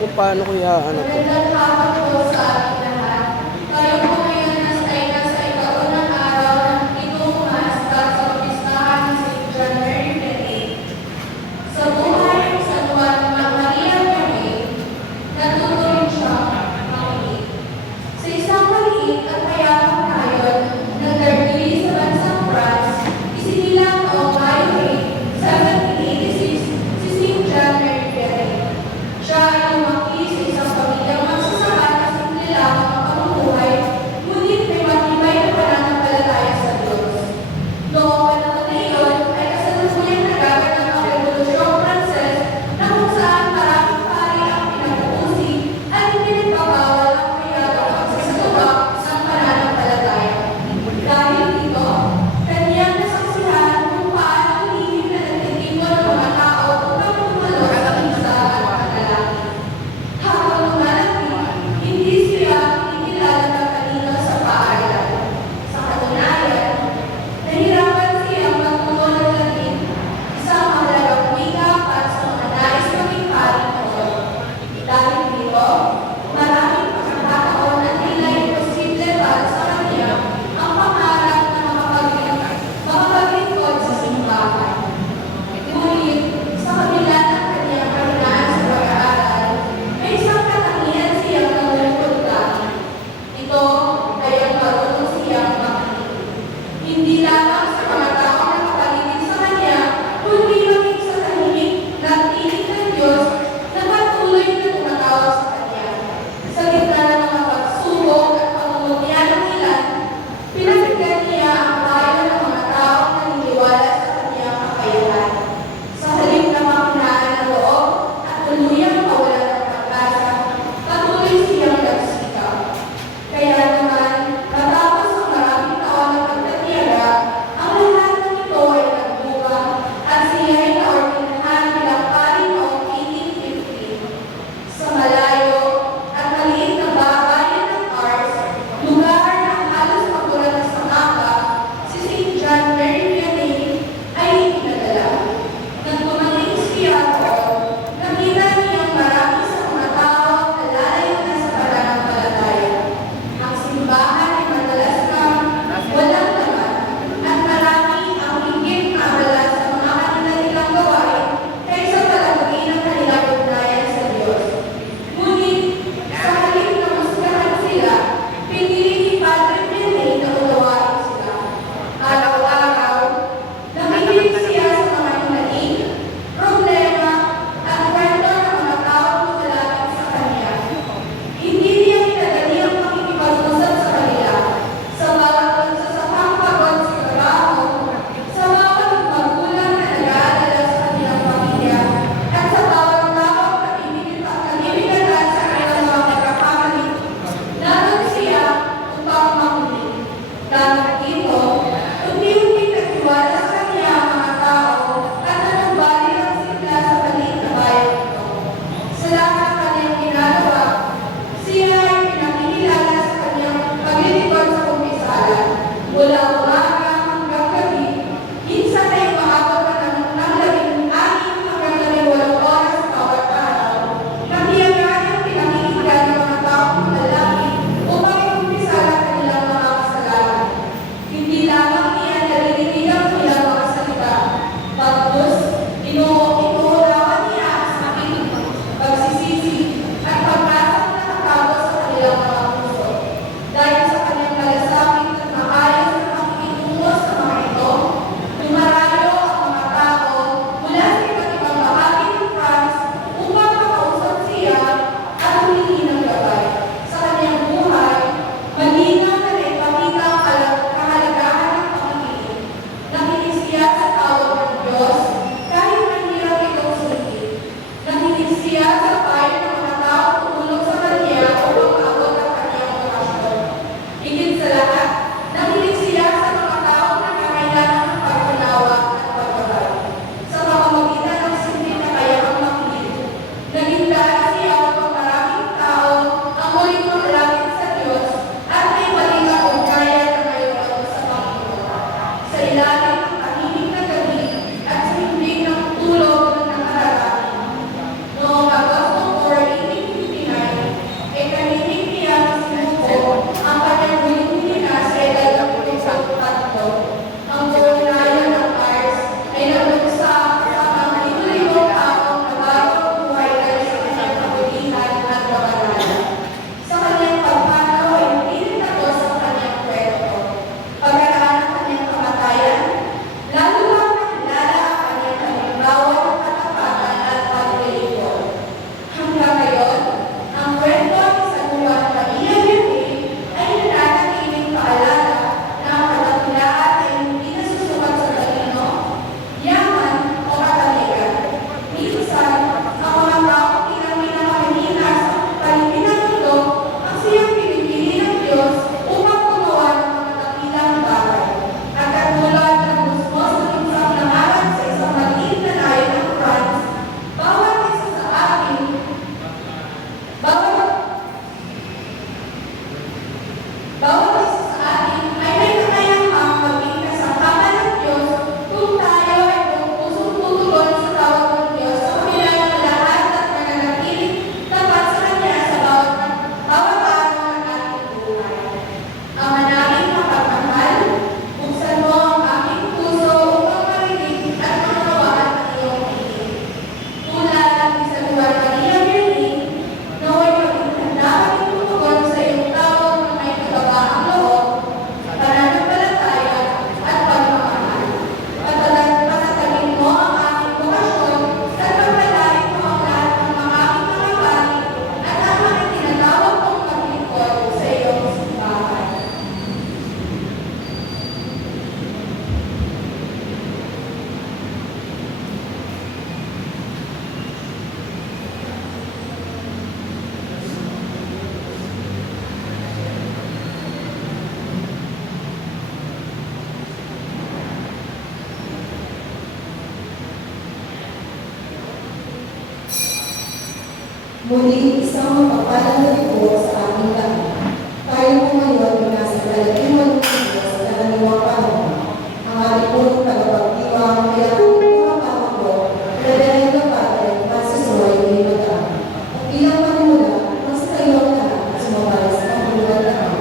kung paano ko ano 'to. Magandang hapon po sa ating lahat. Tayo po ngayon ay nasa ikaunang araw ng pitong Paska sa pistahan ng St. John Mary Vianney. Sa buhay ng San Juan Maria Vianney, natuto rin siyang makinig. Sa isang maliit at payapang nayon na nagdarili sa bansang France, isinilang noong May 1786 si St. John Mary Vianney. Siya ay lumaki sa isang pamilyang magsasaka na simple lang ang pamumuhay, Muli, isang mapagpalang na po sa ating lahat. Tayo po ngayon ay nasa kalaliman ng Diyos sa karaniwang panahon. Ang ating punong tagapagdiwang ay ang pumapawag ko, Reverendo Padre Francis Roy Limata. At bilang panimula, mas kayo ang lahat at sumabay sa panguluan na kami.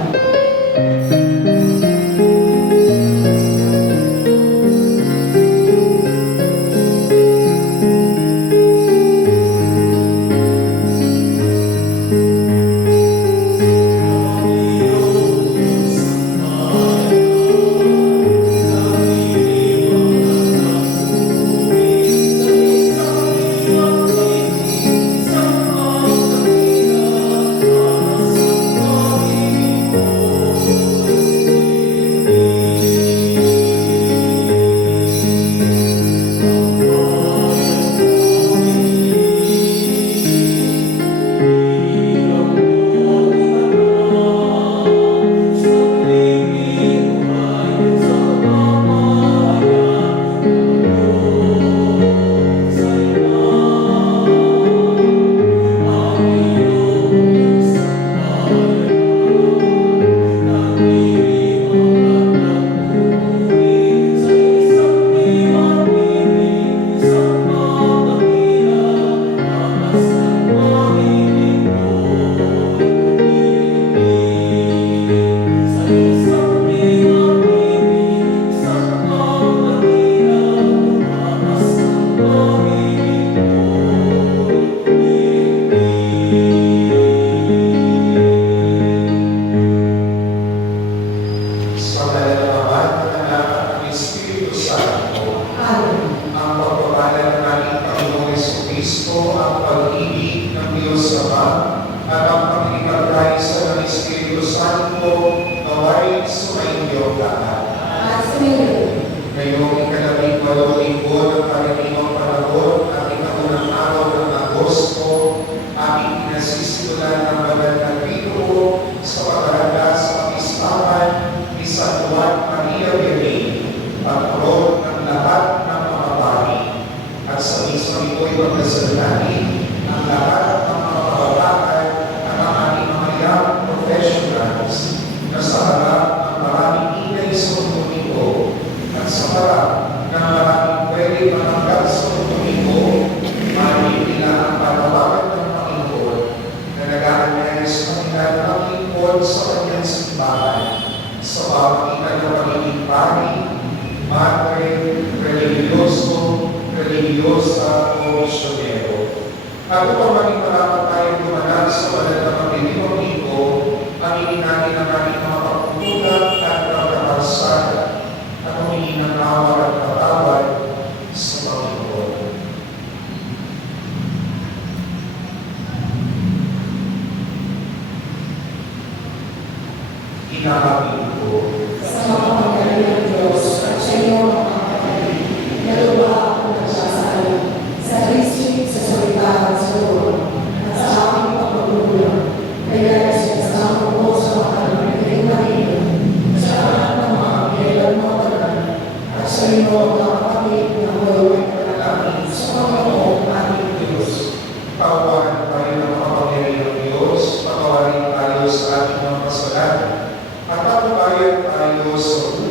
At patubayan tayo sa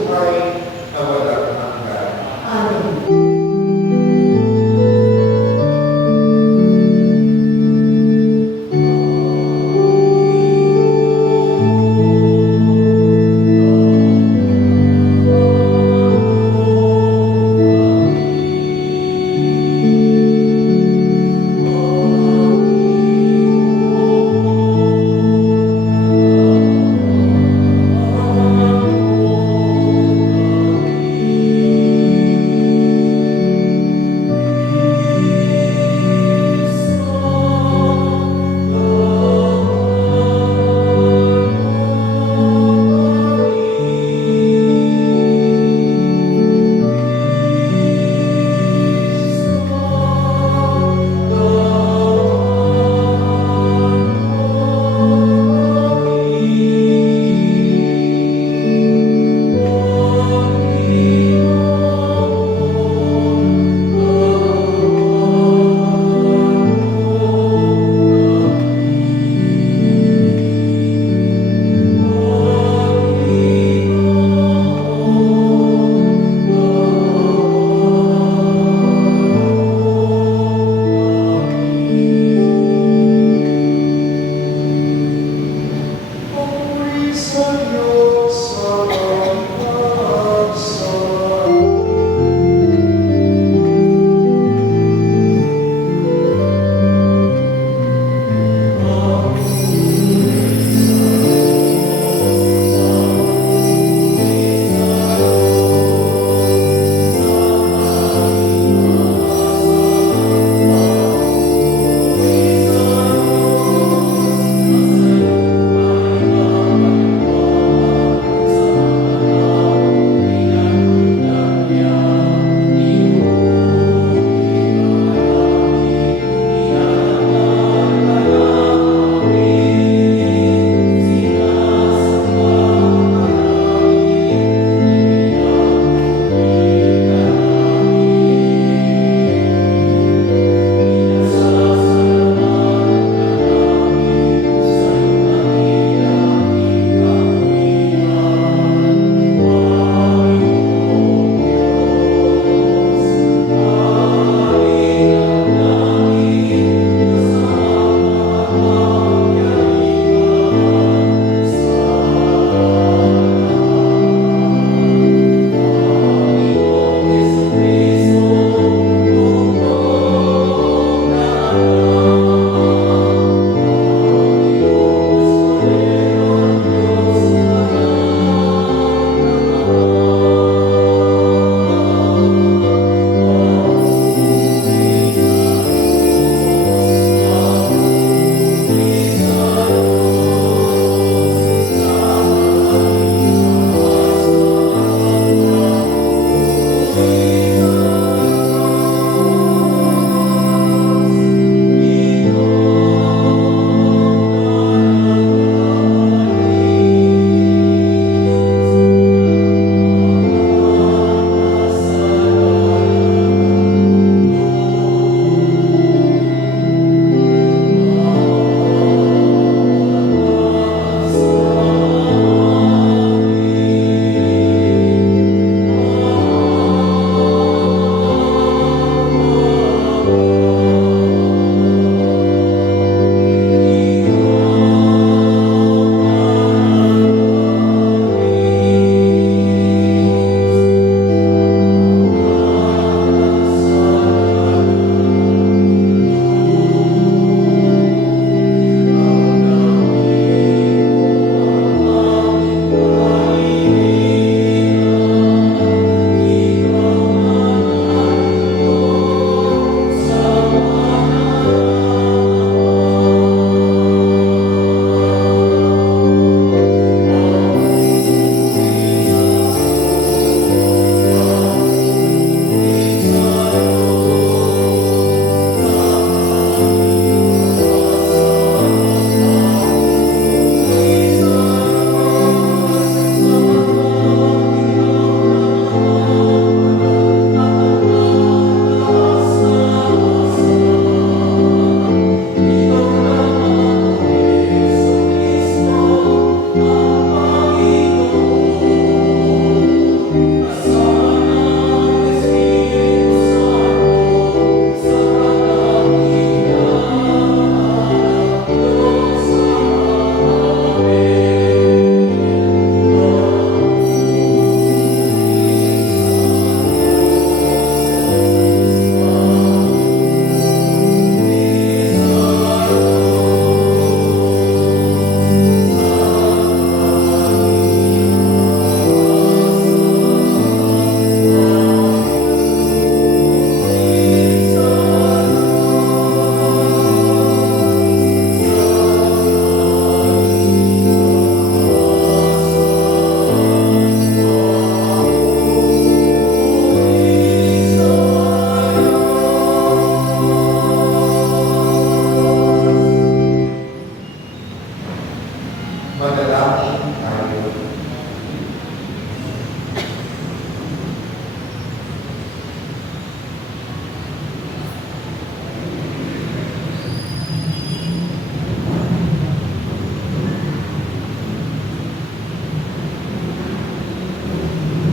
Manalangin tayo.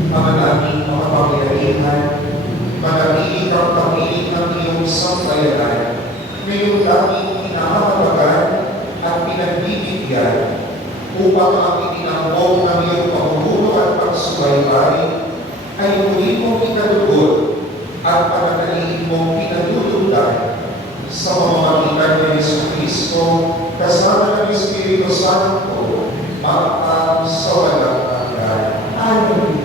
Ama namin makapangyarihan, manatili kang pamiling ng iyong sambayanan, ngayong daming pinahatabagan at pinagbibigyan, upang ang itinangkong ng iyong pamumuno at pagsubaybay ay muli mong ikadugot at panatilihin mong pinatutulad sa pamamagitan ni Yesu Cristo kasama ng Espiritu Santo magpang sa walang hanggan. Amen.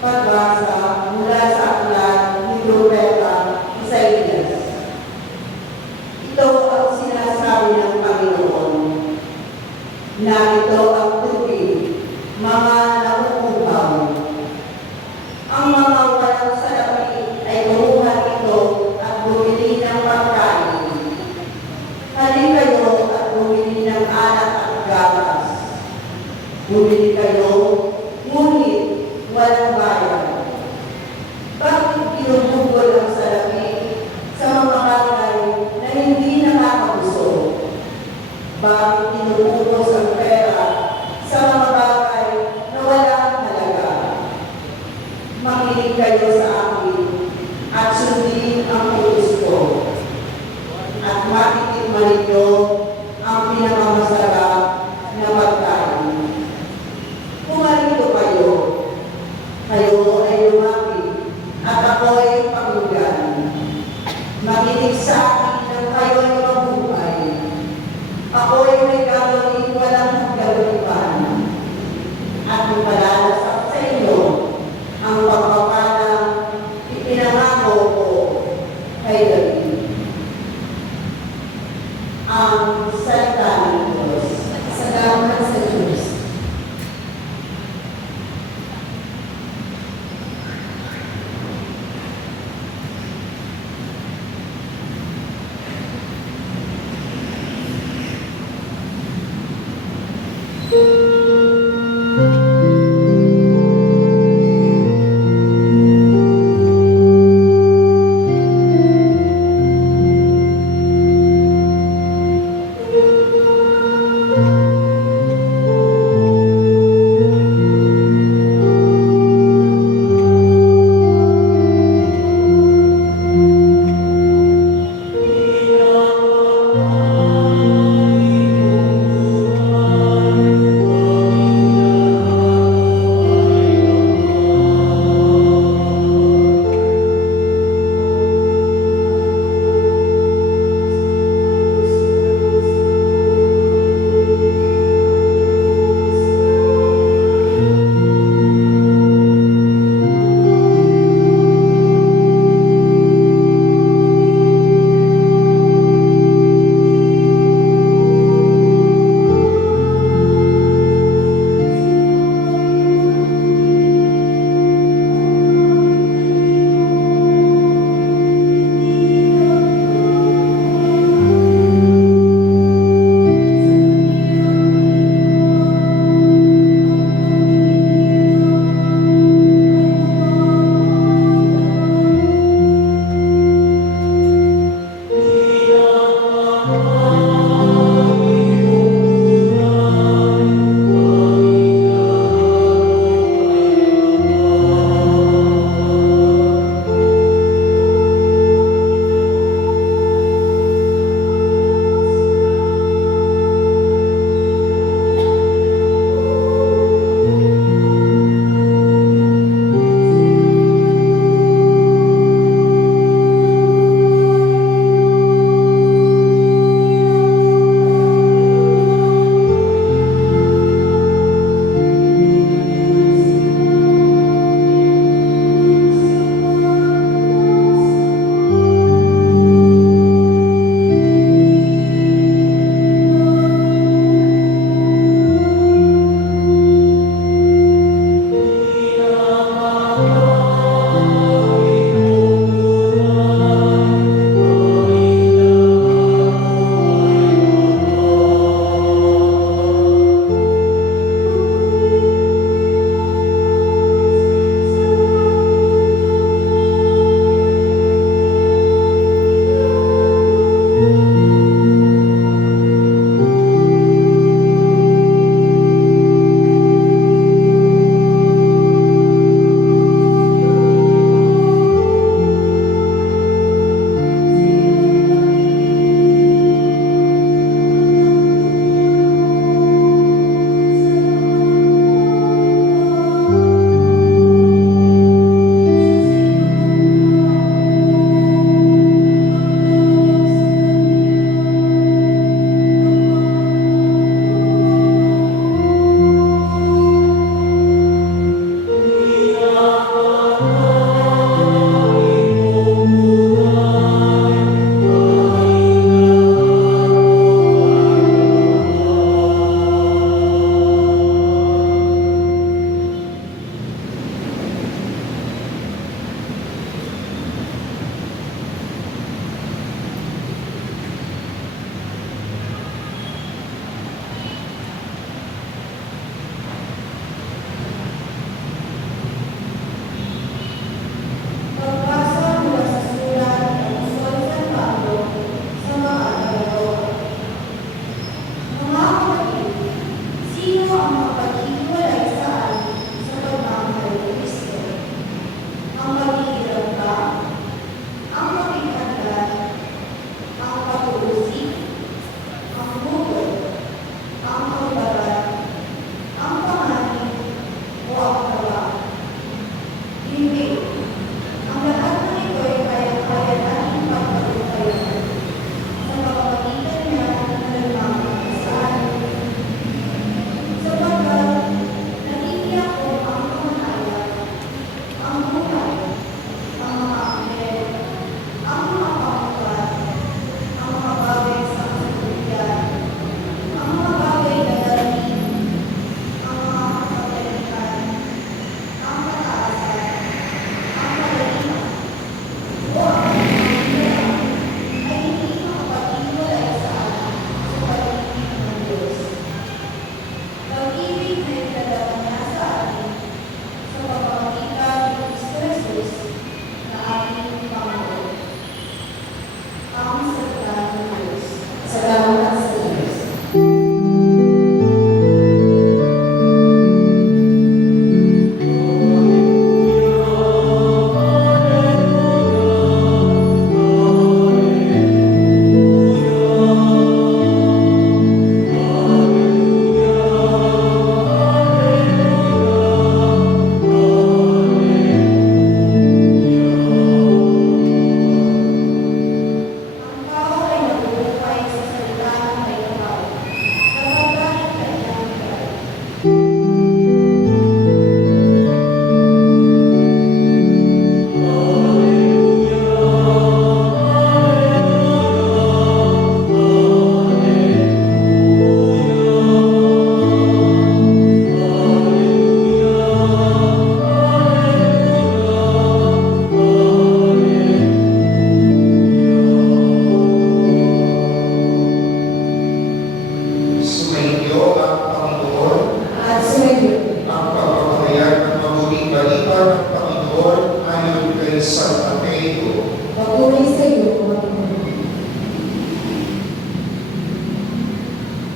Pagbasa mula sa aklat ni Propeta Isaías. Ito ang sinasabi ng Panginoon, na ito ang tubig, mga nakukuhaw. Ang mga walang salapi ay kumuha ito at bumili ng pagkain. Halin kayo at bumili ng alat at gatas. Bumili kayo, ngunit walang bayan. Bakit pinupugol ang salapi sa mga bagay na hindi nakakabusog? Bakit pinupugos ang pera sa mga bagay na walang halaga? Makinig kayo sa akin at sundin ang utos ko. At matitikman ninyo ang pinakamasarap na pagkain. Pumarito kayo. Kayo ay lumapit at ako ay pakinggan. Makinig sa akin ng kayo ay mabuhay. Ako ay may gagawin walang kagalipan. At ipalalasap sa inyo ang pagpapalang ipinangako ko kay David. Ang salita ng Diyos. Salamat sa Diyos.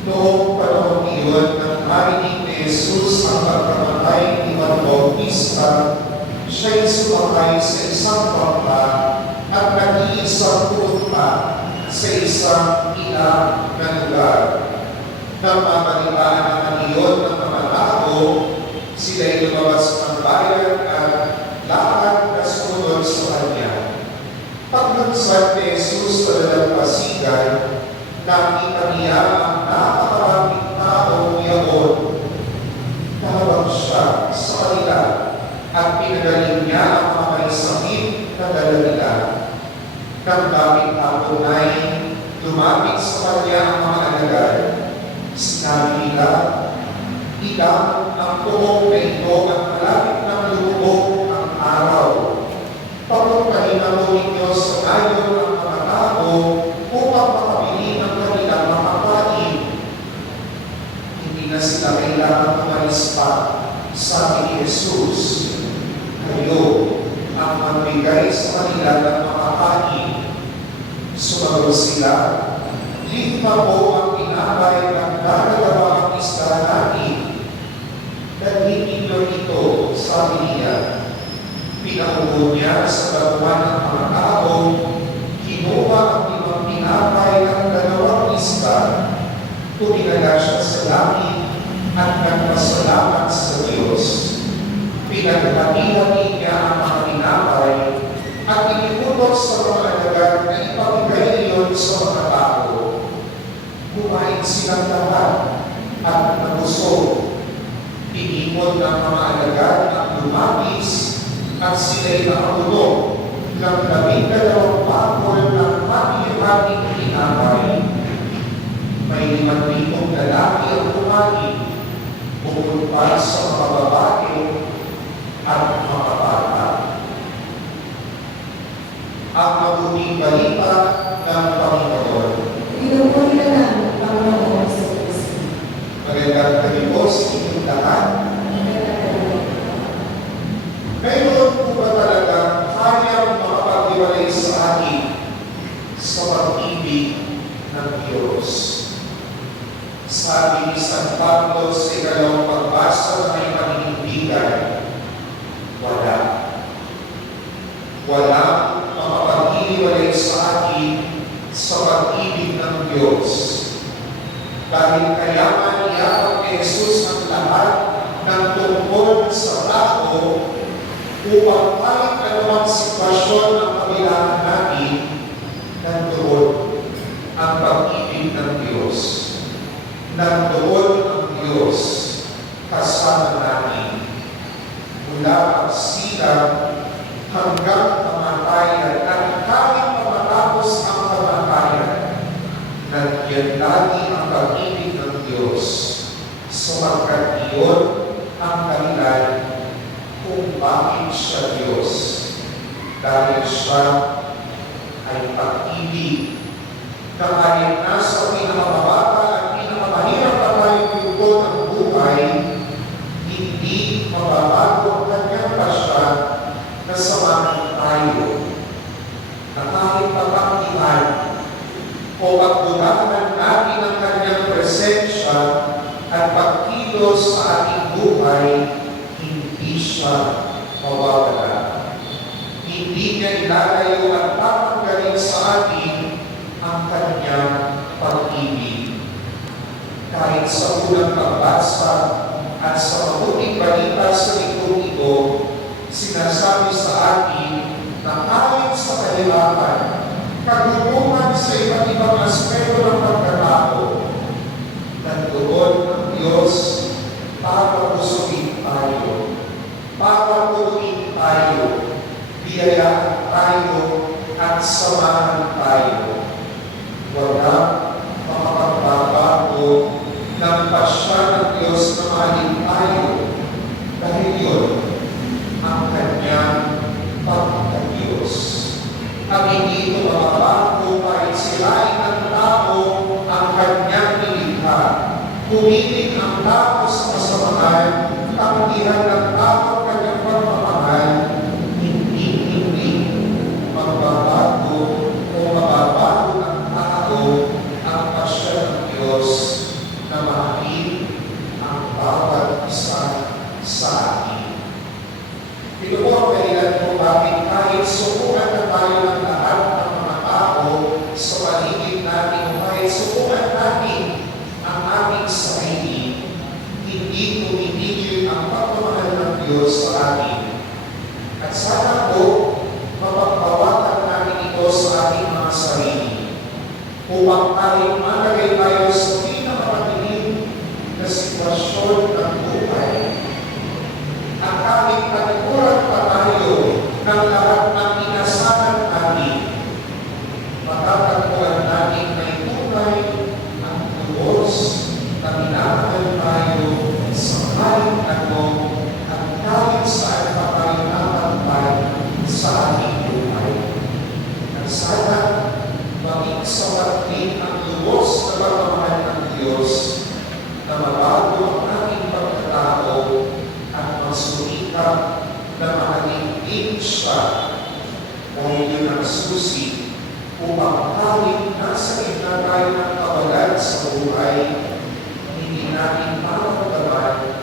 Noong panahon iyon, nang marinig ni Jesus ang pagkamatay ni Juan Bautista, siya'y sumakay sa isang bangka at nag-iisang pumunta sa isang ilang na lugar. Nang mamalitaan naman iyon ng mga tao, sila'y lumabas ng bayan at lakad na sumunod sa kanya. Paglansad ni Jesus sa dalampasigan, nakita niya ang napakaraming tao iyon. Tawag siya sa kanila at pinagaling niya ang mga may sakit na dala nila. Nang daming tao ay lumapit sa kanya ang mga alagad, sinabi nila, ilang ang tuhog na ito at malapit ng lubog ang araw. Papuntahin ako ninyo sa ngayon ang mga tao upang makabili ng kanilang makakain. Hindi na sila kailangan umalis pa, sabi ni Jesus. Kayo ang magbigay sa kanila ng makakain. Sumagot sila, 5 po ang tinapay ng dadalawang isda natin. Dalhin ninyo ito, sabi niya. Pinaupo niya sa batuan ng mga tao, kinuha ang 5 tinapay ng 2 isda, tumingala siya sa langit at nagpasalamat sa Diyos. Pinagpapilagin niya ang mga tinapay at iniputok sa mga alagad na ipamigay iyon sa mga tao. Kumain silang lahat at nabusog. Tinipon ng mga alagad at lumapis at sila'y nakatulog ng 12 pakol ng hati-hating tinapay. May 5,000 lalaki ang kumain, bukod pa sa mga babae at mga bata. Ang mabuting balita ng Panginoon. Pinupuri na namin, Panginoon sa Kristo. Magandang gabi po sa inyong lahat. Mayroon po ba talagang kayang makapag-iwalay sa atin sa pag-ibig ng Diyos? Sabi ni San Pablo sa ikalawang pagbasa ng may paninindigan, wala. Walang makapag-iwalay sa atin sa pag-ibig ng Diyos. Dahil kayaman niyakap ni Jesus ang lahat ng tungkol sa tao upang kahit anumang sitwasyon ang kabilangan natin, nandoon ang pag-ibig ng Diyos. Nandoon ang Diyos kasama natin. Mula pagsilang hanggang kamatayan at kahit pamatapos ang kamatayan, nandiyan lagi ang pag-ibig ng Diyos. Sapagkat iyon ang dahilan kung bakit siya Diyos. Dahil siya ay pag-ibig na kahit nasa pinakamababa at pinakamahirap na tayong yugo ng buhay, hindi mababago ang kanyang pasya na samahan tayo. Na kahit papaktihan o pagdudahan natin ang kanyang presensya at pagkilos sa ating buhay, hindi siya mawawala. Hindi niya ilalayo at tatanggalin sa atin ang kanyang pag-ibig. Kahit sa unang pagbasa at sa mabuting balita sa librong ito, sinasabi sa atin na kahit sa kahirapan, kagutungan sa iba't ibang aspeto ng pagkatao, nandoon ang Diyos para usugin tayo, para turuin tayo, biyayaan tayo at samahan tayo. Walang makapagbabago ng pasya ng Diyos na mahalin tayo dahil yun ang kanyang pagkakadiyos. Ang hindi ito makabago kahit silain ng tao ang kanyang nilikha. Kumitin ang tao sa kasamaan, kamulihan ng tao ang kanyang pagmamahal, hindi magbabago o mababago ng tao ang pasya ng Diyos buhay, hindi natin makakamdaman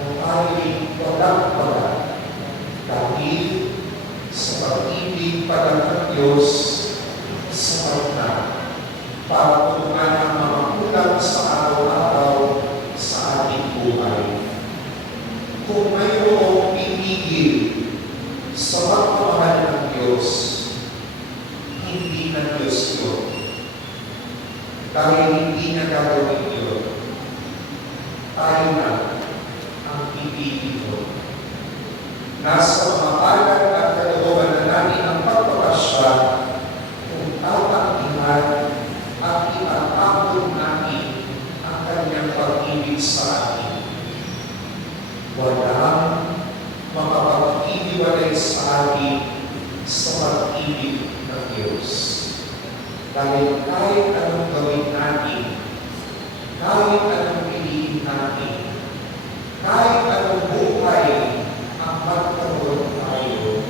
kung tayo'y walang-wala. Dahil sa pag-ibig pa lang ng Diyos sa kanya, para tulungan ang mga kulang sa araw-araw sa ating buhay. Kung mayroong pipigil sa pagmamahal ng Diyos, hindi na Diyos yun. Dahil hindi na gagawin yun, tayo na ang pipigil yun. Nasa mga palad at kalooban na natin ang pagpapasya kung tatanggihan at itatapon natin ang kanyang pag-ibig sa atin. Walang makapag-iiwalay sa atin sa pag-ibig ng Diyos. Dahil kahit anong gawin natin, kahit anong piliin natin, kahit anong buhay ang magkaroon tayo,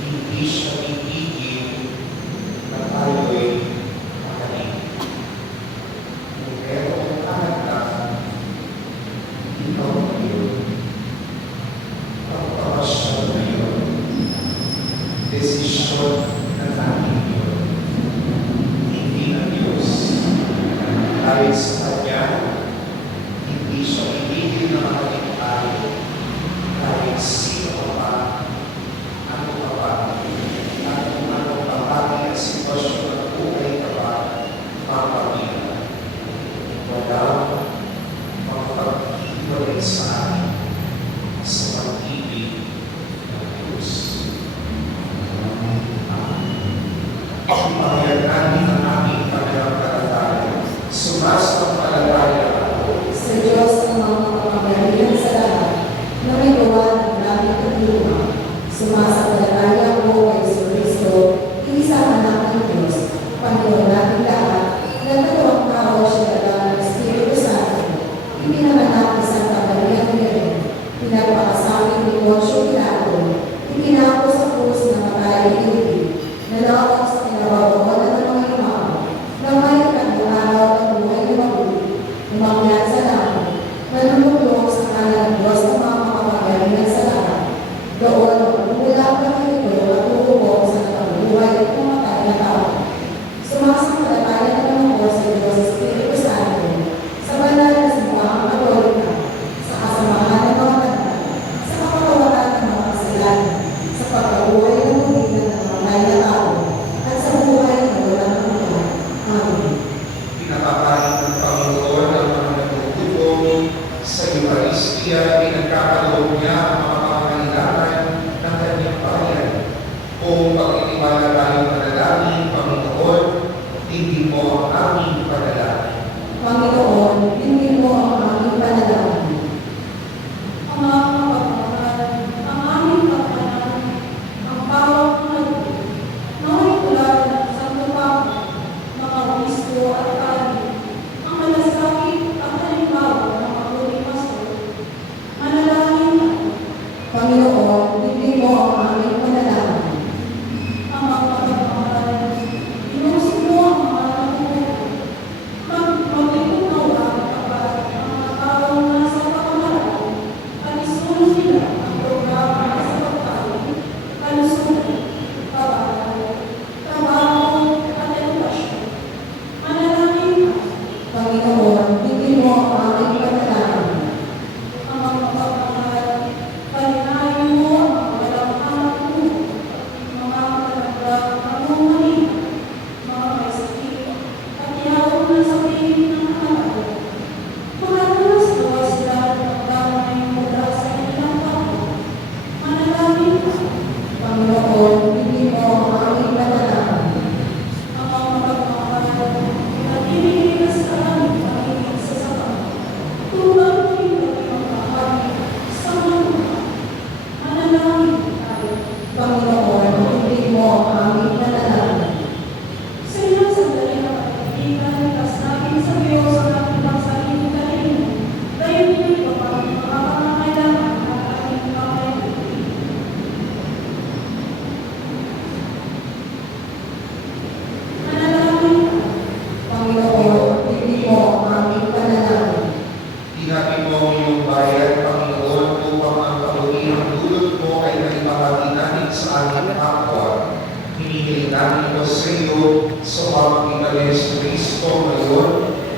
hindi siya itigil na tayo'y makalim. Kung merong anak, ikaw na yun. Pagpapasya na yun. Desisyon na natin yun. Hindi na Diyos. Dahil sa Kanya, hindi siya itigil na makalim tayo. Kahit sino pa, ano pa ba, at kung ano pa bagay ang sitwasyon ng buhay ka ba, mapapila. Walang makapag-iwalay sa atin sa pag-ibig ng Diyos. Pagpapahayag natin ang aming pananampalataya. Sumasampalataya ako Sa Diyos ang mga makapangyarihan sa lahat, na may gawa ng langit at lupa. Sumasampalataya ko kay Jesucristo, iisang anak ng Diyos, Panginoon natin lahat, na dalawang tao siya dala ng Espiritu Santo, ipinanganak isang kapangyarihan ni Ren, pinagpakasabi ni Poncio Pilato, ipinako sa krus na matay ni David, nalawak sa kinababawalan ng mga imam, na may kanyang araw ng buhay na mabuti,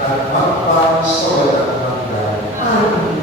at magpang sa walang hanggan. Amen.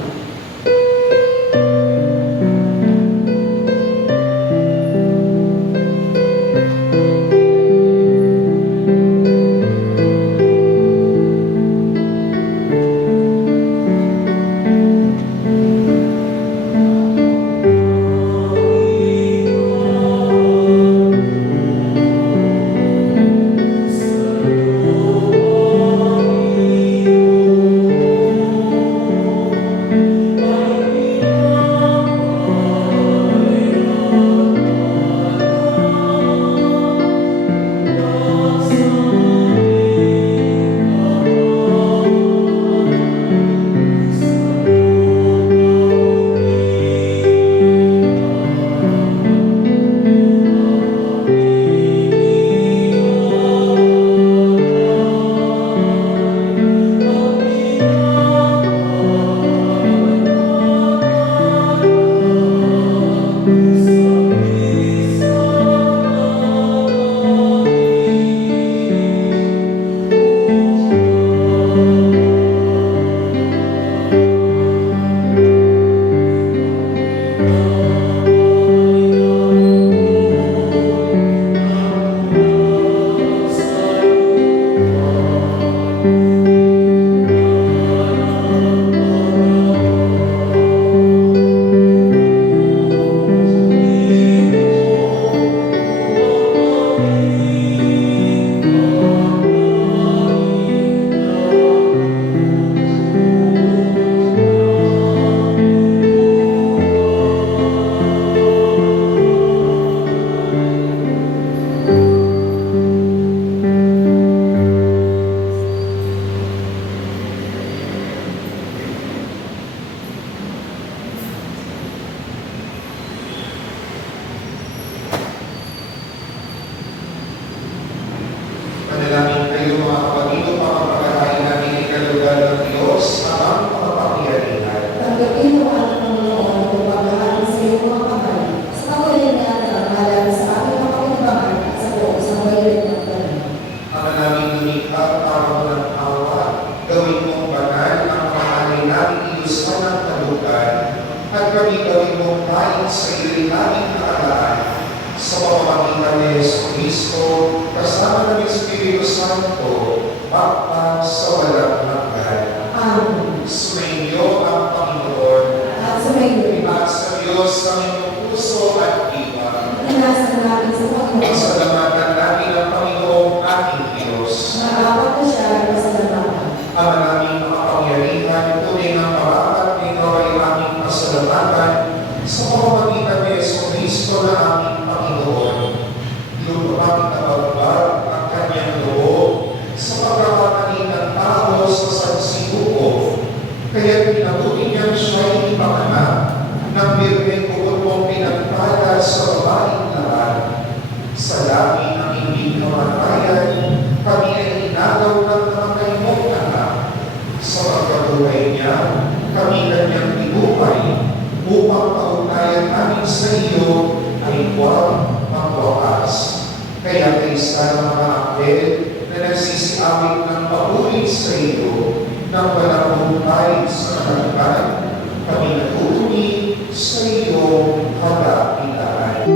Manalangin kayo mga kapatid upang mapagkain namin ikalugal ng Diyos amang makapangyarihan. Tanggapin mo ang Panginoon at pagpapalahan sa iyong mga kamay, sa kawalan niya at karangalan sa aming kapakinabangan at sa buong sambayanan ng Panginoon. Ama namin lumikha, tawag ng awa, gawin mong banal ang mga alay namin ilusman ng kalugan, at kami gawin mong kain sa irin naming kaalahan. Sa pamamagitan ni Yesu Cristo, kasama ng Espiritu Santo, magpang sa walang hanggan. Amen. Sumainyo ang Panginoon, At sa may Diyos, at sa Diyos ng inyong puso at diwa. inasan natin sa Panginoon, Pasalamatan natin ang Panginoong ating Diyos. naapat na siya ay pasalamatan. Ama namin makapangyarihan, tunay ng parapat nito ay aming pasalamatan sa pamamagitan ni Yesu Cristo na aming Panginoon. Lumabang na bagbag ang kanyang loob sa pagkakatanin ng tao sa sansibuko. Kaya pinabuti niyang siya'y ipanganak ng birhen bukod mong pinagpala sa babaeng lahat. Sa dami ng hindi kamatayan, kami ay inagaw ng namatay mong anak. Sa pagkabuhay niya, kami kanyang tinuhay upang kaugnayan namin sa iyo ay huwag magwakas. Kaya kaisa ng mga anghel na nagsisiawit ng papuri sa iyo ng walang hukay sa kalagpan, kami natutuni sa iyong kadakitaan.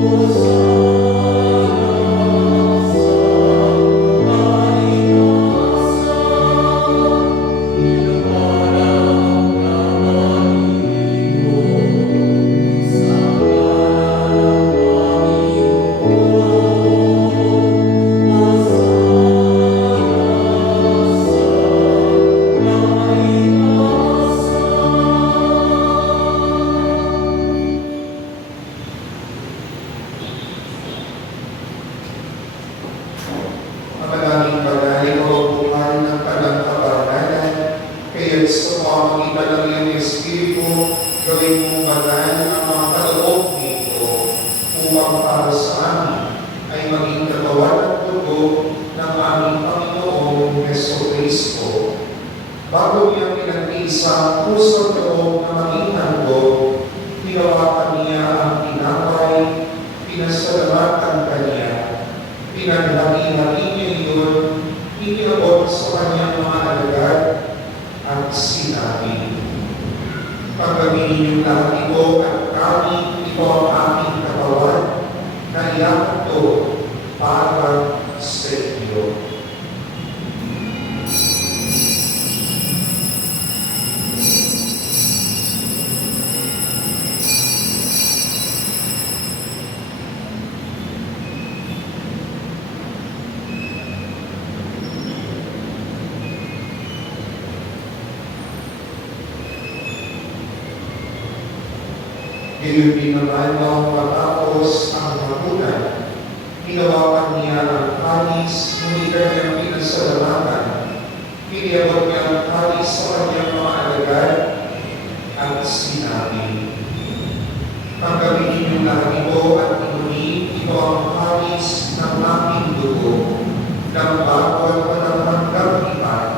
Hosanna Bago niya pinagtiis ang puso loob na maging handog, hinawakan niya ang tinapay, pinasalamatan kanya, pinaghati-hati niya iyon, itinabot sa kanyang mga alagad, at sinabi, "Pagkainin niyo lahat ito at kanin, ito ang aking katawan, na iakto para sa inyo." Gayon din naman nang matapos ang hapunan, hinawakan niya ang kalis, ngunit kanyang pinasalamatan. Piniyabot niya ang kalis sa kanyang mga alagad at sinabi, "Tanggapin niyo lahat ito at inumin, ito ang kalis ng aking dugo, ng bago at panahanggang ipan.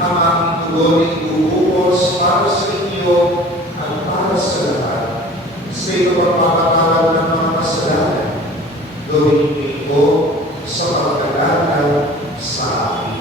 Ang aking dugo ay ibubuhos para sa inyo at para sa lahat, sa ito pagpapatawad ng mga kasalanan. Gawin niyo ito sa pagkalala sa akin."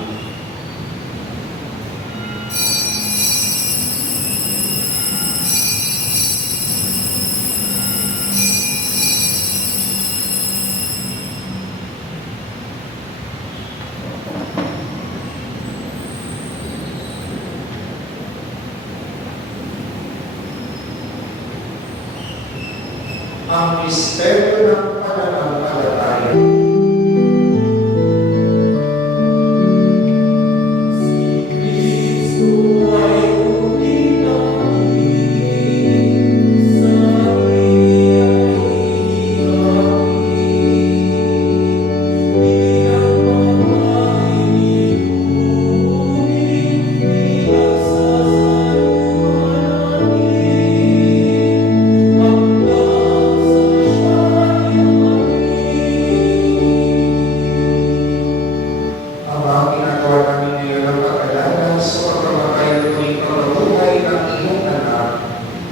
Ang misteryo ng pananampalataya.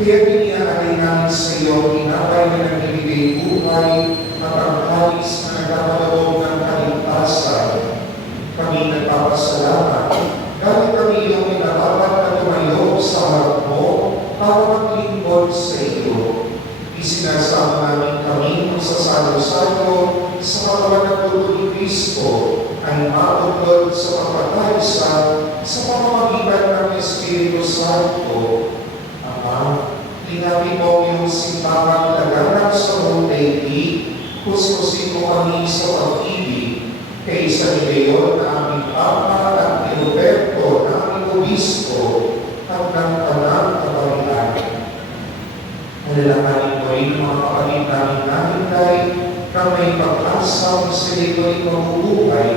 Kaya piniyaalay namin sa iyo, tinapay na nagbibigay buhay at ang kalis na nagkakalob ng kaligtasan. Kami nagpapasalamat dahil kami iyong inarapat na tumayo sa harap mo para maglingkod sa iyo. Isinasama namin kami magsasalo-salo sa katawan ng Dugo ni Kristo ay matuklod sa pagkakaisa sa pamamagitan ng Espiritu Santo. Ama, tinabi mo yung simbahan laganap sa buong daigdig, kuskusin mo kami sa pag-ibig, kaysa ni Leon na aming Papa at ni Roberto na aming Obispo at ng Tanang Kaparian. Alalahanin mo rin mga kapatid namin nahintay na may pag-asang sila'y mabubuhay,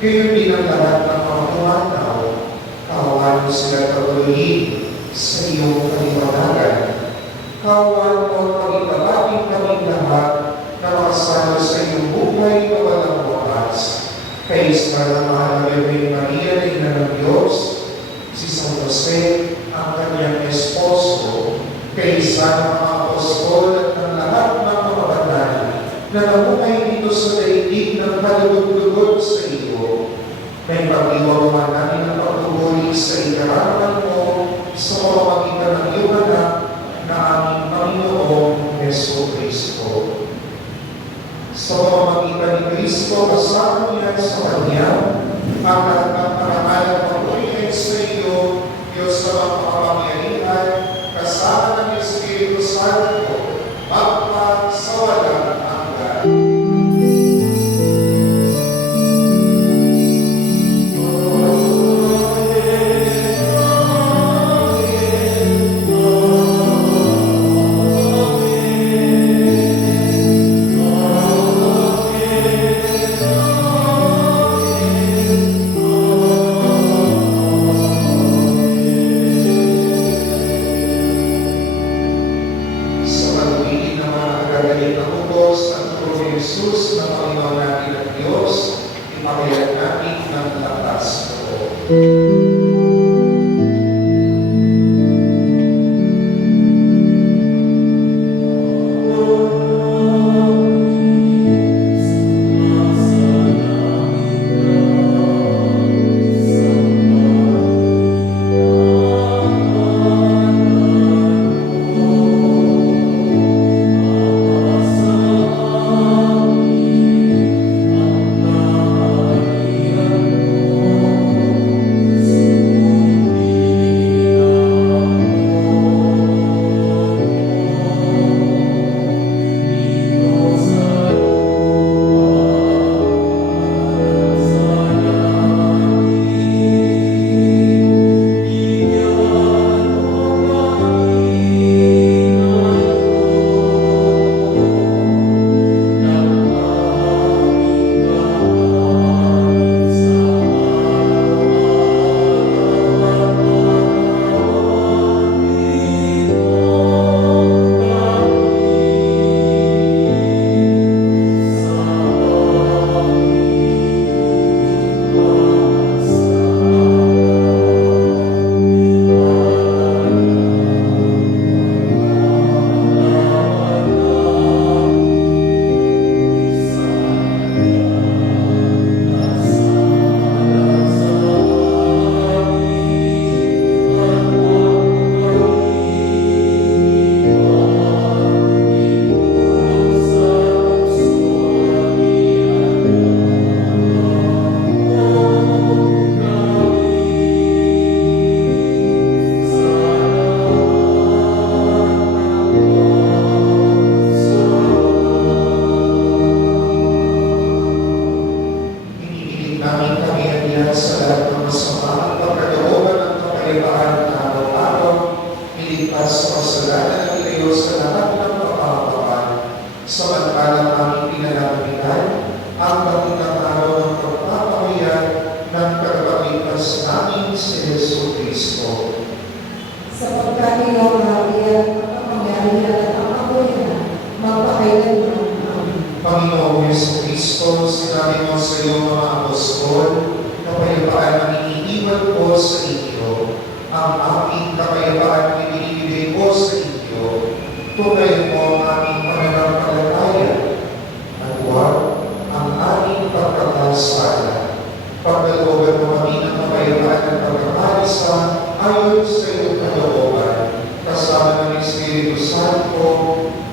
kayo din ang lahat ng mga pumanaw, kawan sila tatuloy sa iyong kaliwanagan. Kawan mo pag-itabagin kami lahat na makasalo sa iyong buhay na walang wakas. Kaysa na mahal na Birhen Maria, Ina ng Diyos, si San Jose, ang kanyang esposo, kaysa ng mga apostol at ng lahat ng mga banal na namuhay dito sa daigdig ng kalugod-lugod sa iyo. May pag-iwaman namin ang pagtubuli sa ikaraman mo sa pamamagitan ng iyong anak na aming Panginoong Jesucristo. Sa pamamagitan ni Kristo, kasama niya sa Kanya, ang lahat ng parangalan ng pagpulihin sa iyo, Diyos na mapakapangyarihan, kasama ng Espiritu Santo, magpa sa walang hanggan. Jesus na Panginoon natin at Diyos, ipakayag natin ng lakas loob.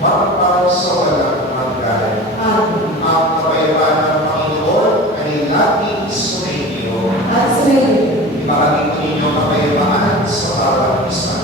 magpaw sa walang hanggan. Amen. Ang kapayapaan ng Panginoon ay laging sumainyo. At sa iyo, Ibahagi ko ninyo ang kapayapaan sa bawat isa.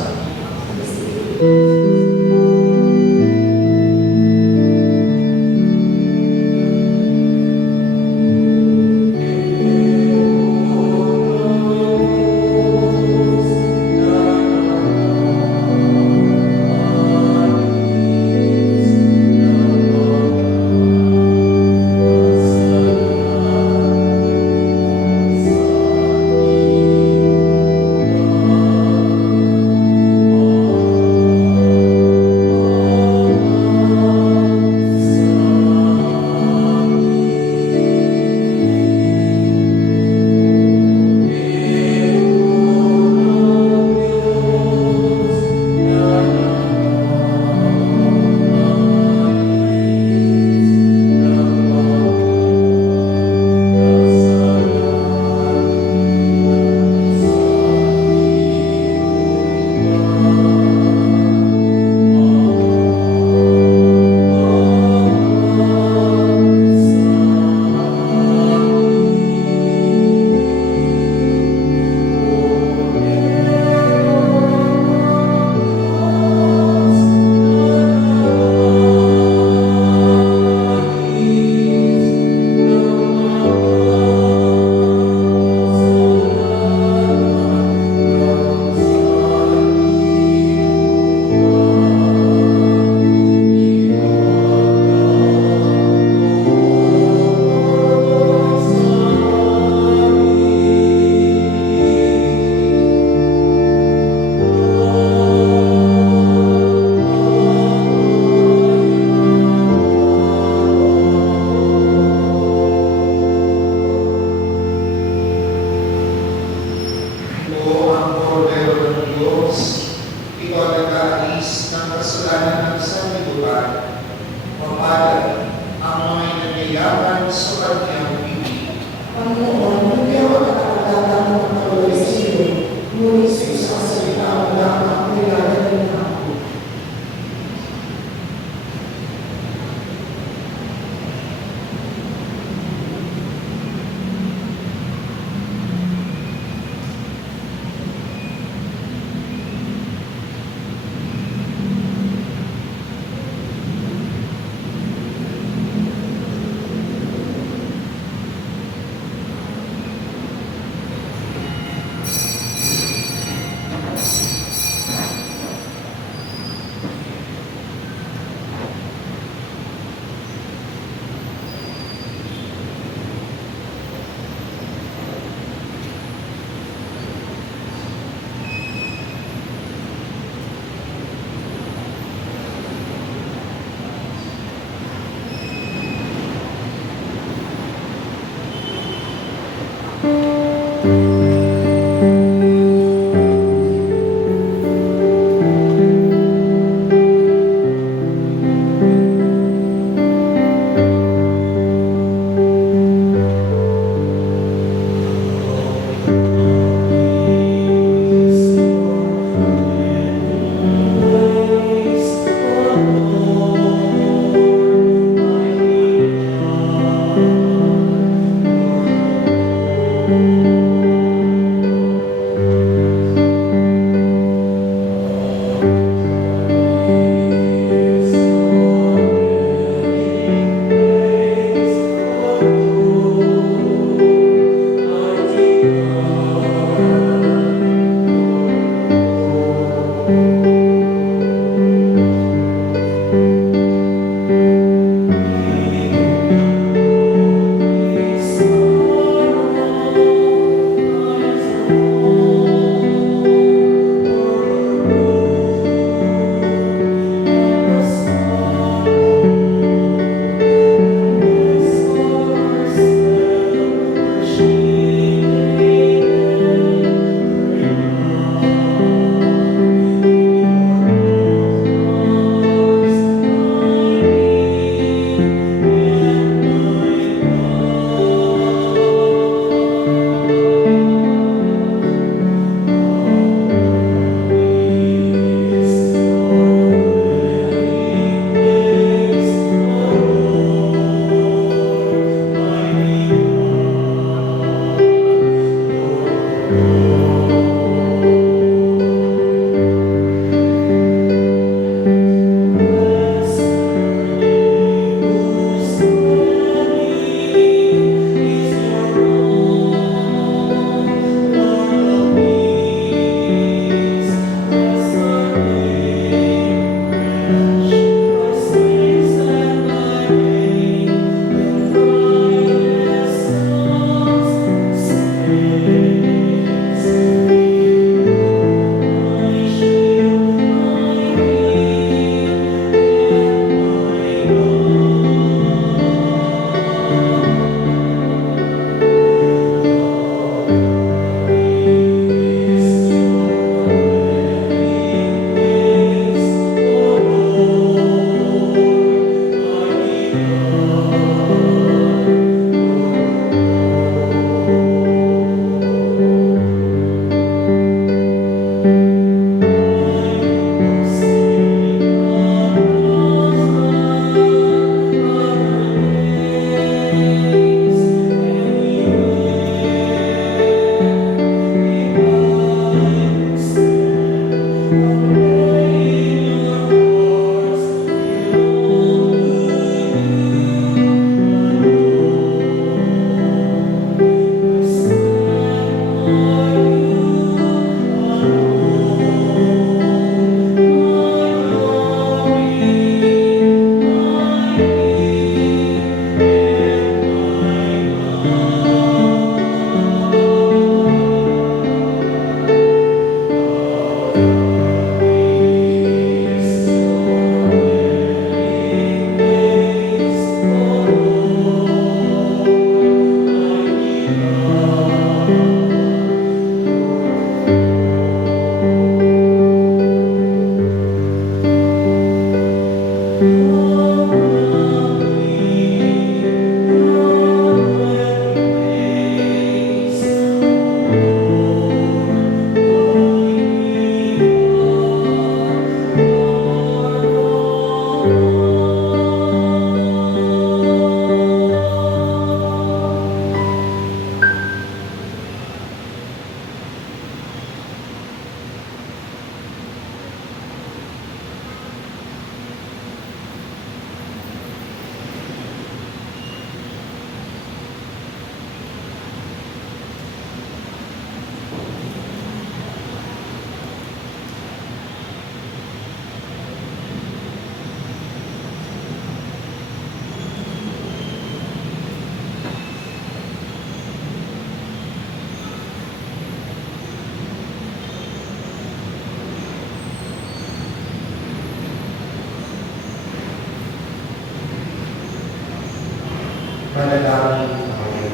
Manalangin tayo.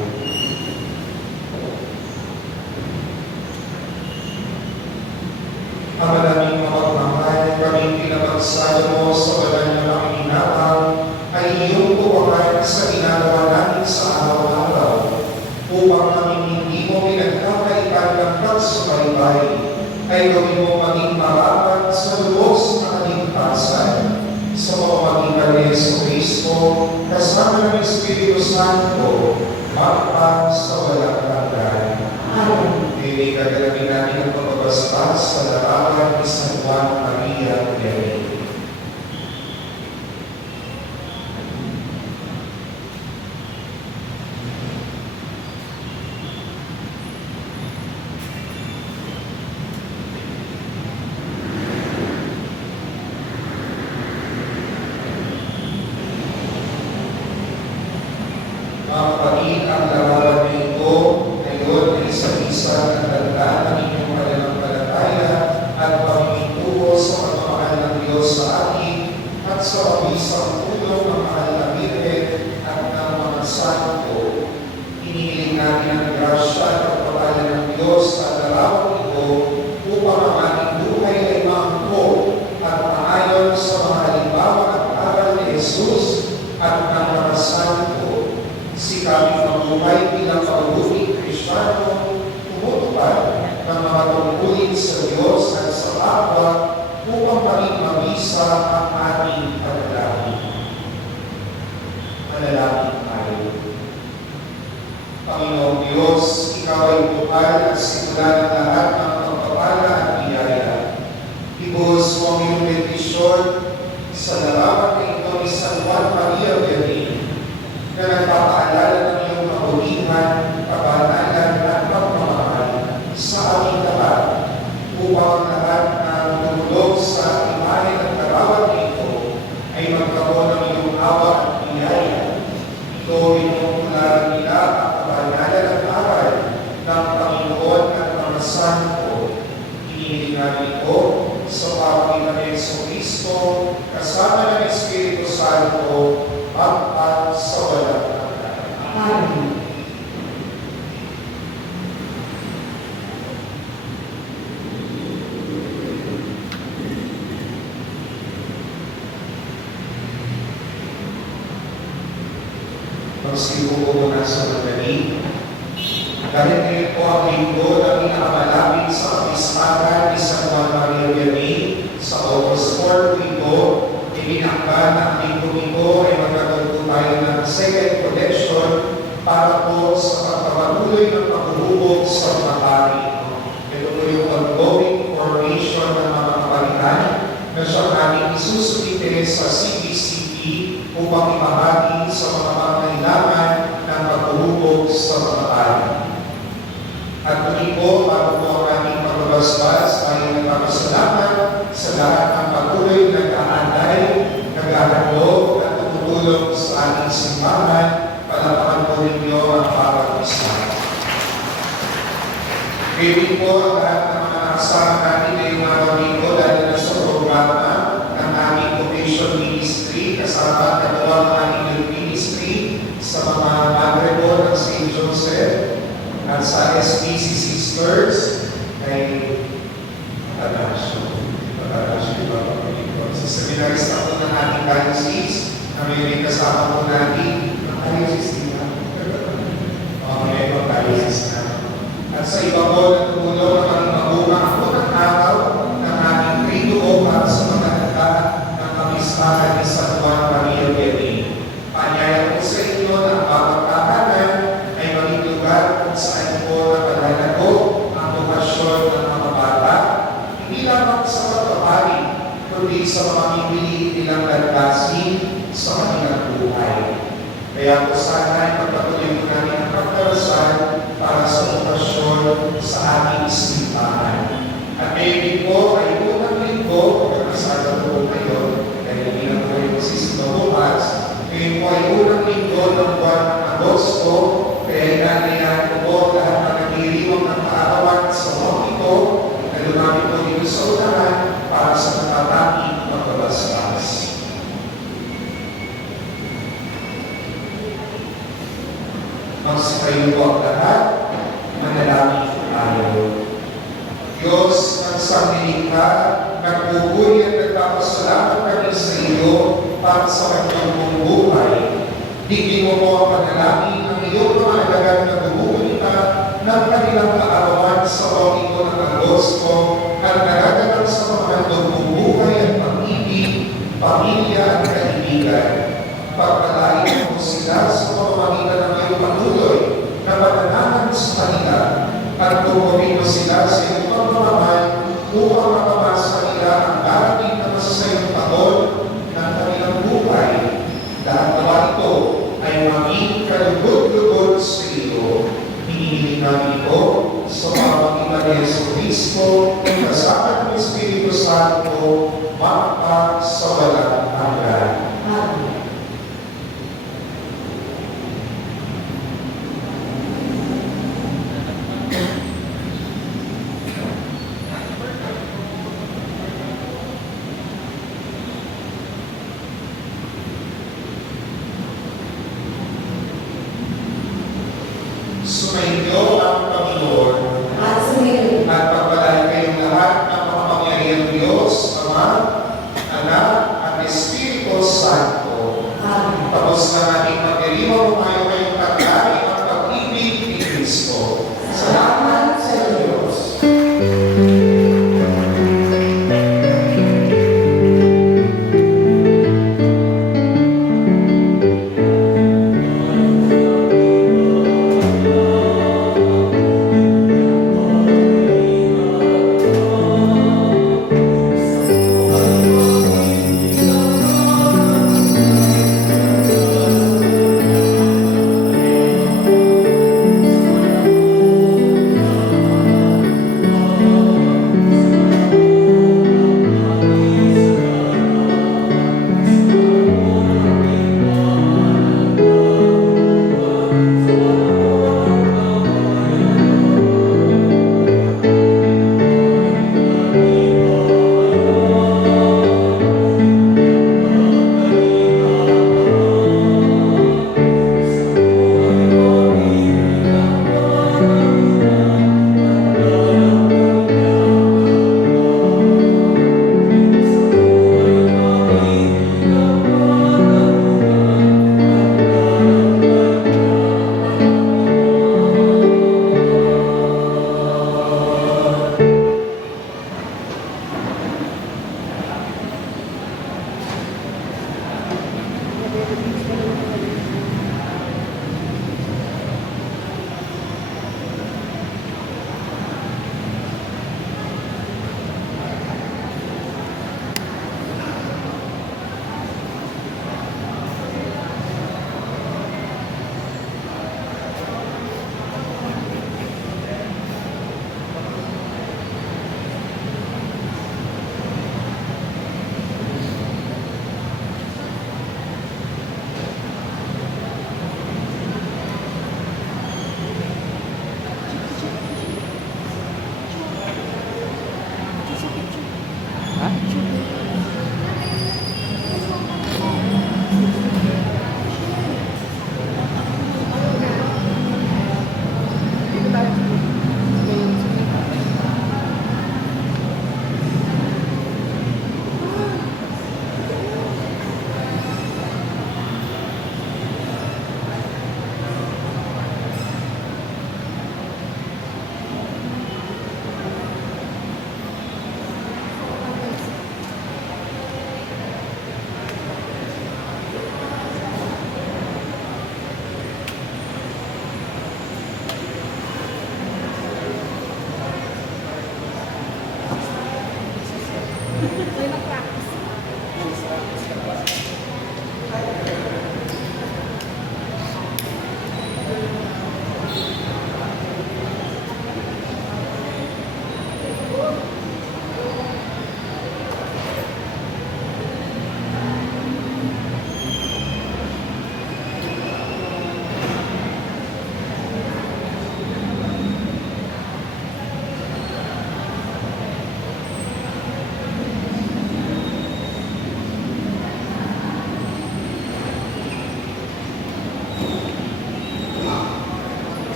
Ang maraming mapagmahal, kaming pinapagsaya mo sa walang na makininapang ay iyong tuwakan sa ginagawa namin sa araw-araw upang kaming hindi mo pinagkakaitan ng pagsubaybay ay gawin mo maging marapat sa lubos na kaligtasan sa pamamagitan ni Yesu Cristo kasama ng Espiritu Santo magpa sa walang hanggan. Amen. Hindi kagalangin natin ang pagbabastas sa larawan ni San Juan Maria Vianney. Mga kapatid, ang larawan na ito ngayon ay isa-isa ang tanda ng inyong pananampalataya at pamitungo sa pagmamahal ng Diyos sa atin at sa mabisang tulong ng mahal na Birhen at ng mga santo. Hinihiling natin ang grasya at pagpapala ng Diyos sa larawang ito upang ang ating buhay ay maangkop at maayon sa mga halimbawa at aral ni Jesus at ng mga santo. Sikapin mabuhay bilang paubuting Kristiyano, tumutupad ng mga tungkulin sa Diyos at sa kapwa upang maging mabisa ang ating panalangin. Manalangin tayo. Panginoong Diyos, Ikaw ay bukal at simula ng lahat ng pagpapala at biyaya. Ibuhos mo ang iyong bendisyon sa larawan na ito ni San Juan Maria Vianney na nagpapaalala ng iyong kabulihan, kabanalan at pagmamahal sa aming lahat upang ang lahat ng tumulog sa imahe at larawan nito ay magkaroon ng iyong awa at biyaya. Ito rin yung tularan nila ang kabanalan at aral ng Panginoon at mga santo. Hinihiling namin ito sa pamamagitan ni Yesu Cristo kasama ng Espiritu Santo at sa walang hanggan. Amen. Magsibuo na sa madali. Dahil ngayon po ang linggo na pinakamalapit sa kapistahan ni San Juan Maria Vianney sa August 4 ito, ibinakban na ang linggo ito ay magkakaroon po tayo ng second collection para po sa pagpapatuloy ng paghuhubog sa mga pari. Ito po yung ongoing formation ng mga kapalitan na siyang ating isusumite sa CBCP upang ibahagi sa mga pangailangan ng paghuhubog sa mga pari. At muli po, bago po ang ating pagbabasbas, ay nagpapasalamat sa lahat ng patuloy na nag-aanay, nag-ahandog at tumutulong sa ating simbahan. Palapakan po ninyo ang bawat isa. Pwede po ang lahat ng mga nakasama natin ngayong araw dito dahil na sa programa ng aming vocation ministry, kasama at ng aming youth ministry sa mga madre po ng St. Joseph at sa SPC Sisters ay Patarasyo. Sa seminarista po ng ating diocese na may kasama po natin ang diocese nila. Okay, ang diocese na. At sa iba po na tumulong na maging mabuka ako ng araw ng ating Trino para sa maganda ng kamistahan ni San Juan Maria Vianney. Panyaya ko sa inyo na ang bawat tahanan ay maging lugar kung saan po napadalago ang bukasyon ng mga bata, hindi lamang sa pagpapari, kundi sa mga pipiliin nilang landasin sa kanilang buhay. Kaya po sana ay pagpatuloy po natin ang pagdarasal para sa okasyon sa ating simbahan. At ngayon din po ay unang linggo, pagkakasada po ngayon, dahil hindi na po yung magsisimba bukas, ngayon po ay unang linggo ng buwan ng Agosto, kaya inanayan ko po lahat ng nagdiriwang ng kaarawan sa mga ito na lumapit po dito sa unahan para sa natatanging pagbabasbas. Magsipayo po ang lahat, manalangin po tayo. Diyos ng sanglilikha, nagpupuri at nagpapasalamat kami sa iyo para sa kanyang buong buhay. Digin mo po ang panalangin ng iyong mga nagagal na bumulita ng kanilang kaarawan sa Linggo ng Agosto at nagagagal sa mga handog buhay at pag-ibig, pamilya at kaibigan. Pagpalain mo sila sa pamamagitan ng iyong patuloy na pananahan sa kanila at tukurin mo sila sa iyong pagmamahal upang makapasa nila ang darating na masasayang taon ng kanilang buhay. Lahat naman ito ay maging kalugod-lugod sa iyo. Hinihiling namin ito sa pamamagitan ni Jesucristo, kasama ng Espiritu Santo, magpa sa walang hanggan. Amen. Sumainyo ang Panginoon At sumayo. at pagpalain kayong lahat ng makapangyarihang Diyos, Ama, Anak, at Espiritu Santo. Amen. Tapos na nating magdiriwang tayo kayong pagkain ang pag-ibig ni Kristo. Salamat sa Diyos.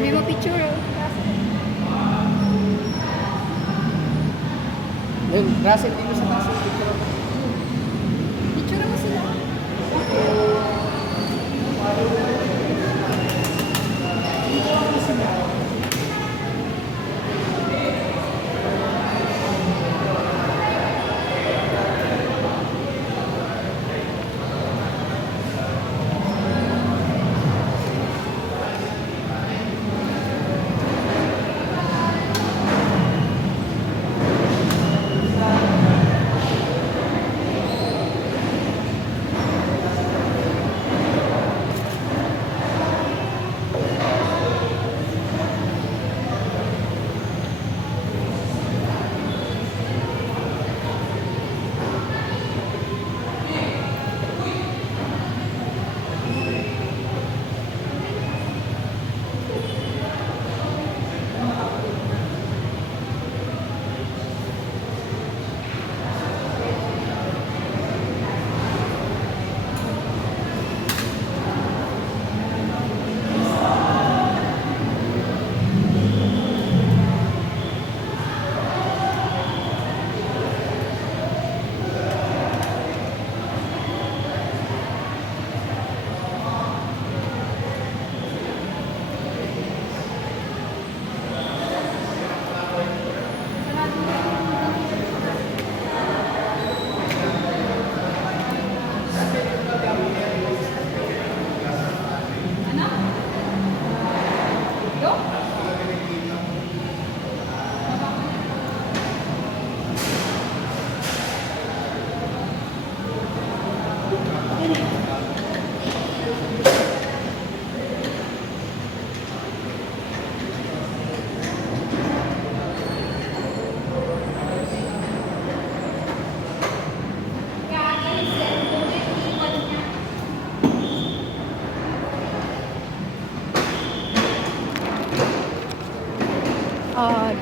Sabi mo picture, oh. Yun, Russell, dito sa taas. Picture mo sila. Ah,